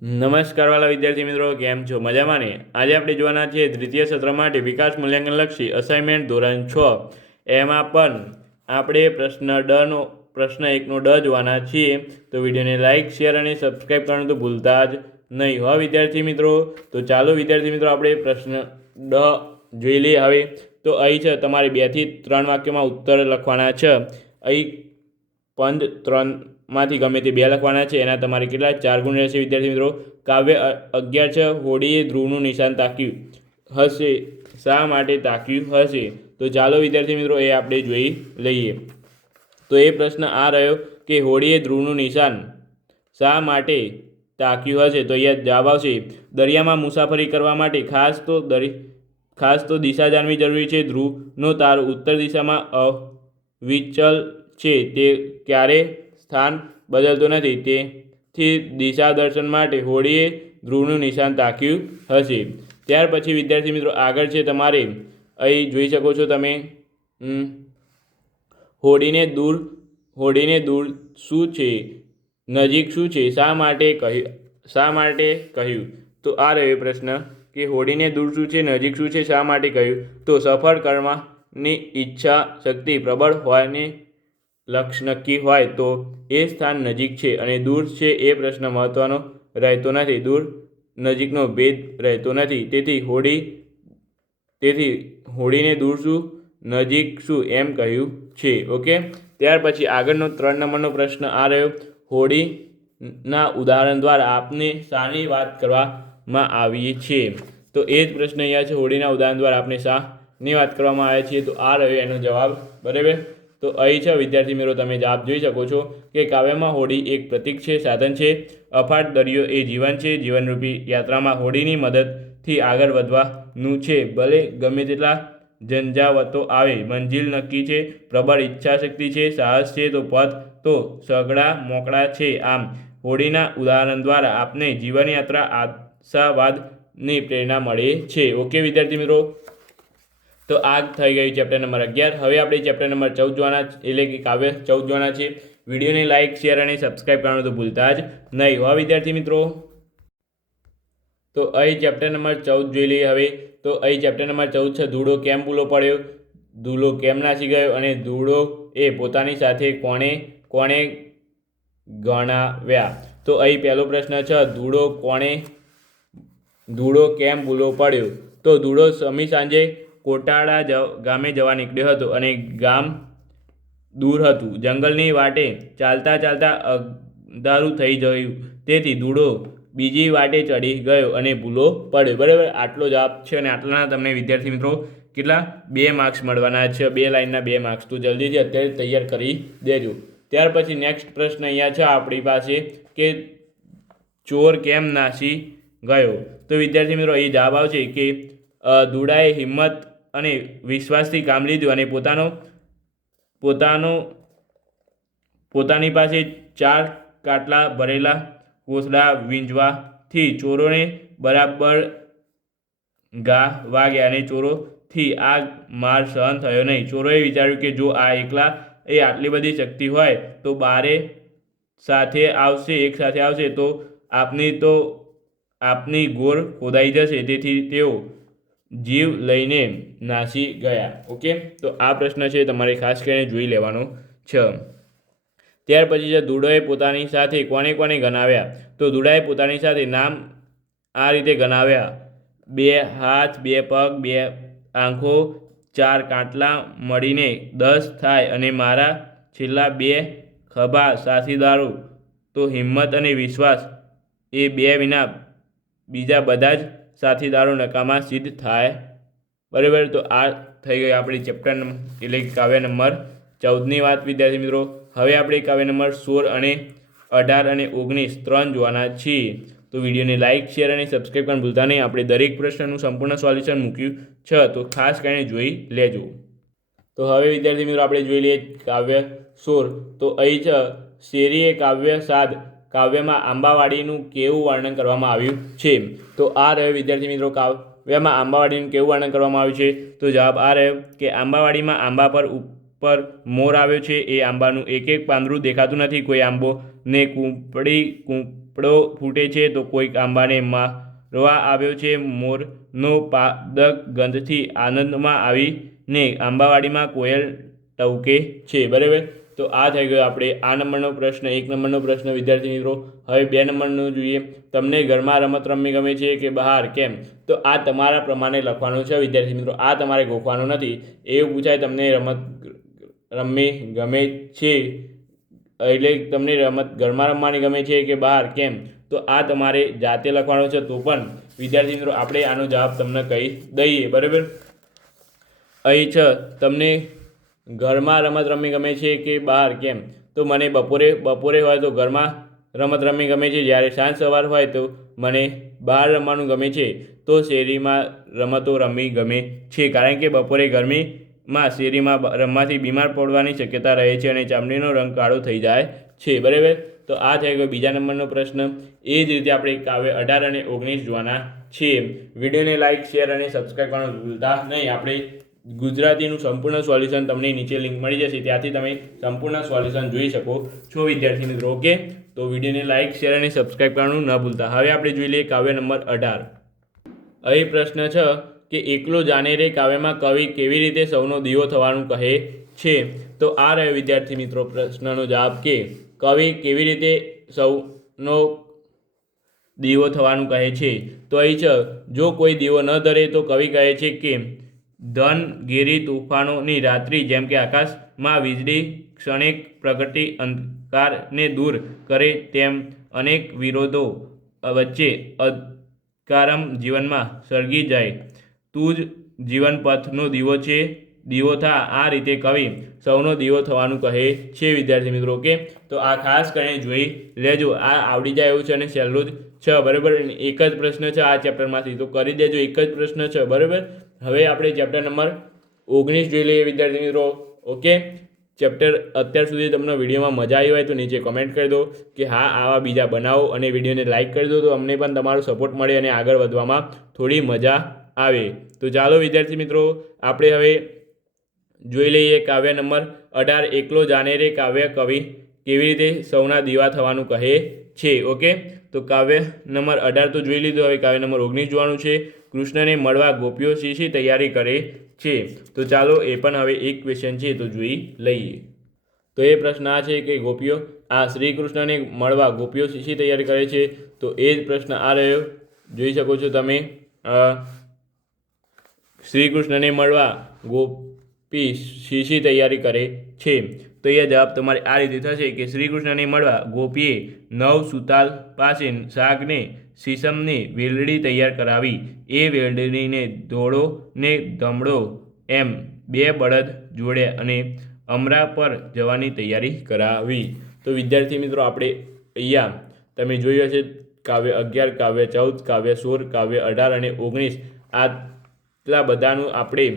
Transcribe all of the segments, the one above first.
નમસ્કાર વાલા વિદ્યાર્થી મિત્રો, કેમ છો? મજામાં ને? આજે આપણે જોવાના છીએ દ્વિતીય સત્ર માટે વિકાસ મૂલ્યાંકનલક્ષી અસાઇનમેન્ટ ધોરણ 6. એમાં પણ આપણે પ્રશ્ન 1નો ડ જોવાના છીએ. તો વિડીયોને લાઇક, શેર અને સબસ્ક્રાઈબ કરવાનું તો ભૂલતા જ નહીં હો વિદ્યાર્થી મિત્રો. તો ચાલો વિદ્યાર્થી મિત્રો આપણે પ્રશ્ન ડ જોઈ લઈએ. હવે તો અહીં છે તમારે 2 થી 3 વાક્યોમાં ઉત્તર લખવાના છે. અહીં પંદ 3માંથી ગમે તે 2 લખવાના છે. એના તમારે કેટલા 4 ગુણ રહેશે વિદ્યાર્થી મિત્રો. કાવ્ય 11 છે. હોડીએ ધ્રુવનું નિશાન તાક્યું હશે, શા માટે તાક્યું હશે? તો ચાલો વિદ્યાર્થી મિત્રો એ આપણે જોઈ લઈએ. તો એ પ્રશ્ન આ રહ્યો કે હોડીએ ધ્રુવનું નિશાન શા માટે તાક્યું હશે? તો અહીંયા જવાબ આવશે દરિયામાં મુસાફરી કરવા માટે ખાસ તો દિશા જાણવી જરૂરી છે. ધ્રુવનો તારો ઉત્તર દિશામાં અવિચલ છે, તે ક્યારે સ્થાન બદલતો નથી, તેથી દિશા દર્શન માટે હોડીએ ધ્રુવનું નિશાન તાક્યું હશે. ત્યાર પછી વિદ્યાર્થી મિત્રો આગળ છે તમારે અહીં જોઈ શકો છો તમે હોડીને દૂર શું છે, નજીક શું છે, શા માટે કહ્યું? તો આ રહ્યો પ્રશ્ન કે હોડીને દૂર શું છે, નજીક શું છે, શા માટે કહ્યું? તો સફર કરવાની ઈચ્છા શક્તિ પ્રબળ હોય ને લક્ષ્ય નક્કી હોય તો એ સ્થાન નજીક છે, અને દૂર છે એ પ્રશ્ન મહત્વનો રહેતો નથી. દૂર નજીકનો ભેદ રહેતો નથી. તેથી હોડીને દૂર શું, નજીક શું એમ કહ્યું છે. ઓકે. ત્યાર પછી આગળનો 3 નંબરનો પ્રશ્ન આ રહ્યો હોડીના ઉદાહરણ દ્વારા આપને શાની વાત કરવામાં આવી છે? તો એ જ પ્રશ્ન અહીંયા છે. હોડીના ઉદાહરણ દ્વારા આપને શાની વાત કરવામાં આવે છે? તો આ રહ્યો એનો જવાબ. બરાબર. તો અહીં છે વિદ્યાર્થી મિત્રો તમે જવાબ જોઈ શકો છો કે કાવ્યમાં હોડી એક પ્રતીક છે, સાધન છે. અફાટ દરિયો એ જીવન છે. જીવનરૂપી યાત્રામાં હોડીની મદદથી આગળ વધવાનું છે. ભલે ગમે તેટલા ઝંઝાવતો આવે, મંજિલ નક્કી છે. પ્રબળ ઈચ્છાશક્તિ છે, સાહસ છે, તો પથ તો સઘળા મોકળા છે. આમ હોડીના ઉદાહરણ દ્વારા આપને જીવનયાત્રા આશાવાદની પ્રેરણા મળે છે. ઓકે વિદ્યાર્થી મિત્રો. તો આ થઈ ગયું ચેપ્ટર નંબર 11. હવે આપણે ચેપ્ટર નંબર 14 જોવાના, એટલે કે કાવ્ય 14 જોવાના છે. વિડીયોને લાઇક, શેર અને સબસ્ક્રાઈબ કરવાનું તો ભૂલતા જ નહીં હો વિદ્યાર્થી મિત્રો. તો અહીં ચેપ્ટર નંબર 14 જોઈ લઈએ. હવે તો અહીં ચેપ્ટર નંબર 14 છે ધૂળો કેમ ભૂલો પડ્યો, ધૂળો કેમ નાસી ગયો, અને ધૂળો એ પોતાની સાથે કોણે ગણાવ્યા? તો અહીં પહેલો પ્રશ્ન છે ધૂળો કેમ ભૂલો પડ્યો? તો ધૂળો સમી સાંજે કોટાળા ગામે જવા નીકળ્યો હતો, અને ગામ દૂર હતું. જંગલની વાટે ચાલતા અંધારું થઈ ગયું, તેથી ધૂળો બીજી વાટે ચડી ગયો અને ભૂલો પડ્યો. બરાબર. આટલો જવાબ છે, અને આટલાના તમને વિદ્યાર્થી મિત્રો કેટલા 2 માર્ક્સ મળવાના છે. 2 લાઇનના 2 માર્ક્સ. તો જલ્દીથી અત્યારે તૈયાર કરી દેજો. ત્યાર પછી નેક્સ્ટ પ્રશ્ન અહીંયા છે આપણી પાસે કે ચોર કેમ નાસી ગયો? તો વિદ્યાર્થી મિત્રો એ જવાબ આવશે કે ધૂળાએ હિંમત અને વિશ્વાસથી કામ લીધું, અને પોતાની પાસે 4 કાટલા ભરેલા કોથળા વીંજવાથી ચોરોને બરાબર ઘા વાગ્યા, અને ચોરોથી આ માર સહન થયો નહીં. ચોરોએ વિચાર્યું કે જો આ એકલા એ આટલી બધી શક્તિ હોય તો 12 એક સાથે આવશે તો આપની ગોર ખોદાઈ જશે. તેથી તેઓ જીવ લઈને નાસી ગયા. ઓકે. તો આ પ્રશ્ન છે તમારે ખાસ કરીને જોઈ લેવાનો છે. ત્યાર પછી છે ધૂળોએ પોતાની સાથે કોને ગણાવ્યા? તો ધૂળાએ પોતાની સાથે નામ આ રીતે ગણાવ્યા: 2 હાથ, 2 પગ, 2 આંખો, 4 કાટલા મળીને 10 થાય, અને મારા છેલ્લા 2 ખભા સાથીદારો. તો હિંમત અને વિશ્વાસ એ 2 વિના બીજા બધા જ સાથીદારો નકામા સિદ્ધ થાય. બરાબર. તો આ થઈ ગઈ આપણી ચેપ્ટર એટલે કે કાવ્ય નંબર 14ની વાત વિદ્યાર્થી મિત્રો. હવે આપણે કાવ્ય નંબર 16 અને 18 અને 19 3 જોવાના છીએ. તો વિડીયોને લાઇક, શેર અને સબસ્ક્રાઈબ કરવાનું ભૂલતા નહીં. આપણે દરેક પ્રશ્નનું સંપૂર્ણ સોલ્યુશન મૂક્યું છે, તો ખાસ કરીને જોઈ લેજો. તો હવે વિદ્યાર્થી મિત્રો આપણે જોઈ લઈએ કાવ્ય 16. તો અહીં છે શેરીએ કાવ્ય સાદ. કાવ્યમાં આંબાવાડીનું કેવું વર્ણન કરવામાં આવ્યું છે? તો આ રહ્યો વિદ્યાર્થી મિત્રો કાવ્યમાં આંબાવાડીનું કેવું વર્ણન કરવામાં આવ્યું છે? તો જવાબ આ રહ્યો કે આંબાવાડીમાં આંબા પર ઉપર મોર આવ્યો છે. એ આંબાનું એક પાંદડું દેખાતું નથી. કોઈ આંબો ને કૂંપળી પીપળો ફૂટે છે તો કોઈક આંબાને મારવા આવ્યો છે. મોરનો પાદક ગંધથી આનંદમાં આવીને આંબાવાડીમાં કોયલ ટવકે છે. બરાબર, તો આ થઈ ગયો આપણે આ નંબરનો પ્રશ્ન. 1 નંબરનો પ્રશ્ન વિદ્યાર્થી મિત્રો. હવે 2 નંબરનું જોઈએ. તમને ઘરમાં રમત રમવી ગમે છે કે બહાર, કેમ? તો આ તમારા પ્રમાણે લખવાનું છે વિદ્યાર્થી મિત્રો. આ તમારે ગોખવાનું નથી. એવું પૂછાય તમને રમત રમવી ગમે છે એટલે તમને રમત ઘરમાં રમવાની ગમે છે કે બહાર, કેમ? તો આ તમારે જાતે લખવાનું છે. તો પણ વિદ્યાર્થી મિત્રો આપણે આનો જવાબ તમને કહી દઈએ. બરાબર, અહીં છે તમને ઘરમાં રમત રમવી ગમે છે કે બહાર, કેમ? તો મને બપોરે હોય તો ઘરમાં રમત રમવી ગમે છે, જ્યારે સાંજ સવાર હોય તો મને બહાર રમવાનું ગમે છે. તો શેરીમાં રમતો રમવી ગમે છે, કારણ કે બપોરે ગરમીમાં શેરીમાં રમવાથી બીમાર પડવાની શક્યતા રહે છે અને ચામડીનો રંગ કાળો થઈ જાય છે. બરાબર, તો આ થઈ ગયો 2 નંબરનો પ્રશ્ન. એ જ રીતે આપણે કાવ્ય 18 અને 19 જોવાના છીએ. વિડીયોને લાઇક, શેર અને સબસ્ક્રાઈબ કરવાનું ભૂલતા નહીં. આપણે ગુજરાતીનું સંપૂર્ણ સોલ્યુશન તમને નીચે લિંક મળી જશે, ત્યાંથી તમે સંપૂર્ણ સોલ્યુશન જોઈ શકો છો વિદ્યાર્થી મિત્રો. ઓકે, તો વિડીયોને લાઇક, શેર અને સબસ્ક્રાઈબ કરવાનું ન ભૂલતા. હવે આપણે જોઈ લઈએ કાવ્ય નંબર 18. અહીં પ્રશ્ન છે કે એકલો જાને રે કાવ્યમાં કવિ કેવી રીતે સૌનો દીવો થવાનું કહે છે? તો આ રહ્યો વિદ્યાર્થી મિત્રો પ્રશ્નનો જવાબ કે કવિ કેવી રીતે સૌનો દીવો થવાનું કહે છે. તો અહીં છે જો કોઈ દીવો ન ધરે તો કવિ કહે છે કે ધન ઘેરી તોફાનોની રાત્રિ, જેમ કે આકાશમાં વીજળી ક્ષણિક પ્રગટી અંધકારને દૂર કરે, તેમ અનેક વિરોધો વચ્ચે અધકારમ જીવનમાં સળગી જાય. તું જ જીવનપથનો દીવો છે, દીવો થા. આ રીતે કવિ સૌનો દીવો થવાનું કહે છે વિદ્યાર્થી મિત્રો. ઓકે, તો આ ખાસ કરીને જોઈ લેજો. આ આવડી જાય એવું છે અને સહેલું જ છે. બરાબર, એક જ પ્રશ્ન છે આ ચેપ્ટરમાંથી, તો કરી દેજો. એક જ પ્રશ્ન છે. બરાબર, હવે આપણે ચેપ્ટર નંબર 19 જોઈ લઈએ વિદ્યાર્થી મિત્રો. ઓકે, ચેપ્ટર અત્યાર સુધી તમને વિડીયોમાં મજા આવી હોય તો નીચે કમેન્ટ કરી દો કે હા આવા બીજા બનાવો, અને વિડીયોને લાઇક કરી દો તો અમને પણ તમારો સપોર્ટ મળે અને આગળ વધવામાં થોડી મજા આવે. તો ચાલો વિદ્યાર્થી મિત્રો આપણે હવે જોઈ લઈએ કાવ્ય નંબર 18 એકલો જાને રે કાવ્ય કવિ કેવી રીતે સૌના દીવા થવાનું કહે છે. ઓકે, તો કાવ્ય નંબર 18 તો જોઈ લીધું. હવે કાવ્ય નંબર 19 જોવાનું છે. કૃષ્ણને મળવા ગોપીઓ શી તૈયારી કરે છે? તો ચાલો એ પણ હવે એક ક્વેશ્ચન છે તો જોઈ લઈએ. તો એ પ્રશ્ન આ છે કે ગોપીઓ શ્રી કૃષ્ણને મળવા ગોપીઓ શી તૈયારી કરે છે? તો એ જ પ્રશ્ન આ રહ્યો, જોઈ શકો છો તમે. શ્રી કૃષ્ણને મળવા ગોપી શી તૈયારી કરે છે? તો એ જવાબ તમારે આ રીતે થશે કે શ્રી કૃષ્ણને મળવા ગોપીએ 9 સુતાલ પાસે શાકને શીશમની વેલડી તૈયાર કરાવી. એ વેલડીને ધોળો ને ધમડો એમ 2 બળદ જોડ્યા અને અમરા પર જવાની તૈયારી કરાવી. તો વિદ્યાર્થી મિત્રો આપણે અહીંયા તમે જોયું હશે કાવ્ય 11, કાવ્ય 14, કાવ્ય 16, કાવ્ય 18 અને 19 આટલા બધાનું આપણે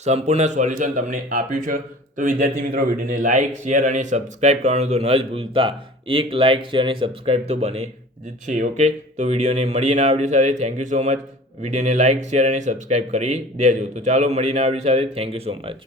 સંપૂર્ણ સોલ્યુશન તમને આપ્યું છે. તો વિદ્યાર્થી મિત્રો વિડીયોને લાઇક, શેર અને સબસ્ક્રાઈબ કરવાનું તો ન જ ભૂલતા. એક લાઇક, શેર અને સબસ્ક્રાઈબ તો બને જ છે. ઓકે, તો વિડીયોને મળીને આ વિડીયો સાથે. Thank you so much. વિડીયોને લાઇક, શેર અને સબસ્ક્રાઈબ કરી દેજો. તો ચાલો મળીને આ વિડીયો સાથે. Thank you so much.